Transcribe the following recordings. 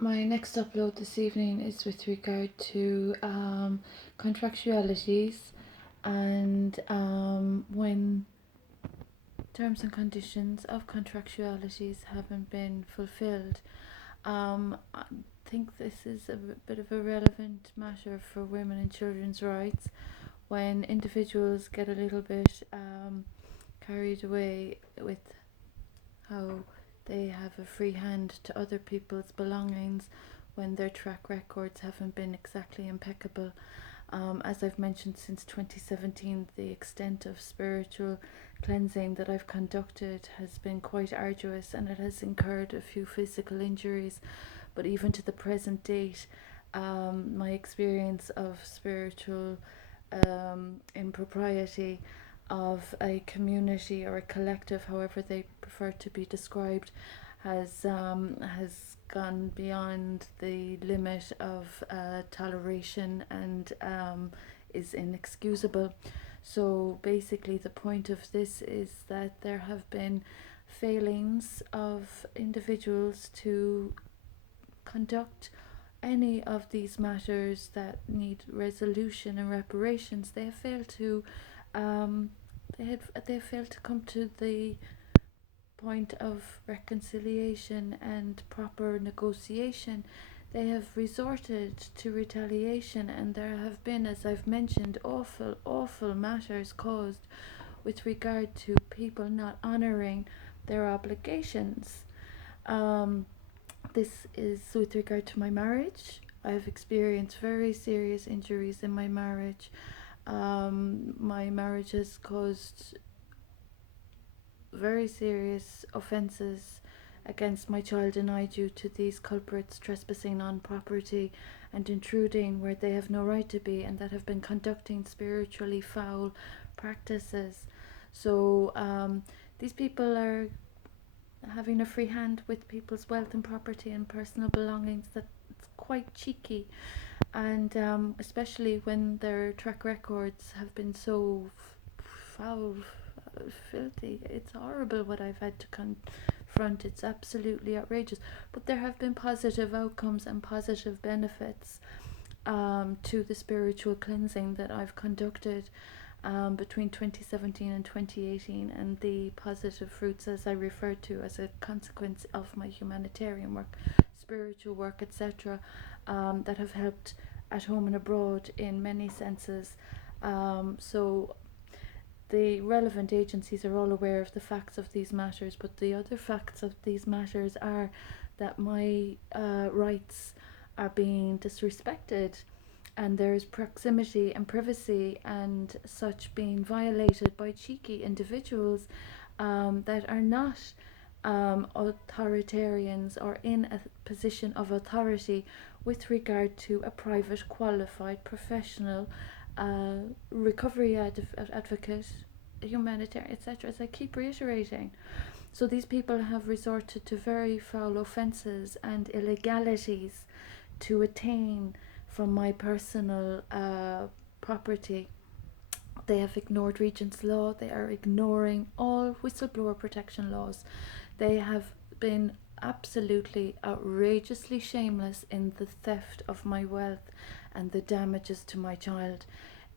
My next upload this evening is with regard to contractualities and when terms and conditions of contractualities haven't been fulfilled. I think this is a bit of a relevant matter for women and children's rights when individuals get a little bit carried away with how they have a free hand to other people's belongings when their track records haven't been exactly impeccable. As I've mentioned, since 2017, the extent of spiritual cleansing that I've conducted has been quite arduous, and it has incurred a few physical injuries. But even to the present date, my experience of spiritual impropriety of a community or a collective, however they prefer to be described, has gone beyond the limit of toleration and is inexcusable. So basically, the point of this is that there have been failings of individuals to conduct any of these matters that need resolution and reparations. They have failed to um, they have failed to come to the point of reconciliation and proper negotiation. They have resorted to retaliation, and there have been, as I've mentioned, awful matters caused with regard to people not honouring their obligations. Um, this is with regard to my marriage. I've experienced very serious injuries in my marriage. My marriage has caused very serious offences against my child and I due to these culprits trespassing on property and intruding where they have no right to be, and that have been conducting spiritually foul practices. So these people are having a free hand with people's wealth and property and personal belongings. That's quite cheeky, and especially when their track records have been so foul, filthy. It's horrible what I've had to confront. It's absolutely outrageous. But there have been positive outcomes and positive benefits to the spiritual cleansing that I've conducted between 2017 and 2018, and the positive fruits, as I referred to, as a consequence of my humanitarian work, spiritual work, etc., that have helped at home and abroad in many senses. So the relevant agencies are all aware of the facts of these matters, but the other facts of these matters are that my rights are being disrespected, and there is proximity and privacy and such being violated by cheeky individuals that are not authoritarians or in a position of authority with regard to a private, qualified, professional recovery advocate, humanitarian, etc., as I keep reiterating. So these people have resorted to very foul offences and illegalities to attain from my personal property. They have ignored Regent's Law. They are ignoring all whistleblower protection laws. They have been absolutely outrageously shameless in the theft of my wealth and the damages to my child.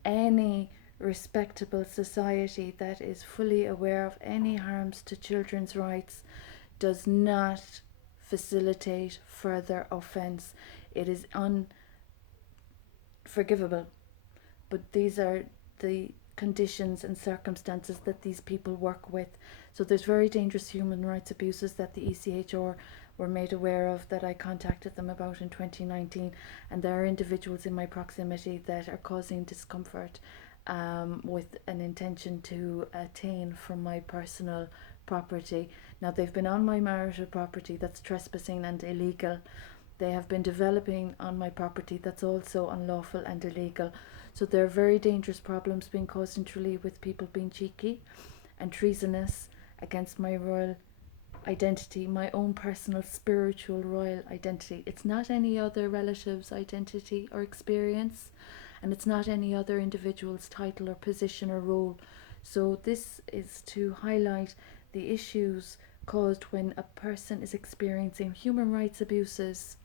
Any respectable society that is fully aware of any harms to children's rights does not facilitate further offence. It is unforgivable. But these are the conditions and circumstances that these people work with. So there's very dangerous human rights abuses that the ECHR were made aware of, that I contacted them about in 2019, and there are individuals in my proximity that are causing discomfort with an intention to attain from my personal property. Now, they've been on my marital property, that's trespassing and illegal. They have been developing on my property, that's also unlawful and illegal. So there are very dangerous problems being caused in Tralee with people being cheeky and treasonous against my royal identity, my own personal spiritual royal identity. It's not any other relative's identity or experience, and it's not any other individual's title or position or role. So this is to highlight the issues caused when a person is experiencing human rights abuses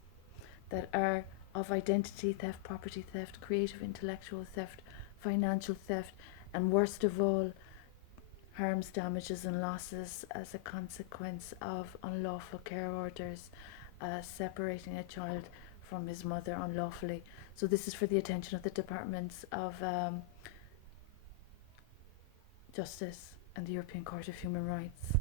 that are of identity theft, property theft, creative intellectual theft, financial theft, and worst of all, harms, damages and losses as a consequence of unlawful care orders, separating a child from his mother unlawfully. So this is for the attention of the Departments of Justice and the European Court of Human Rights.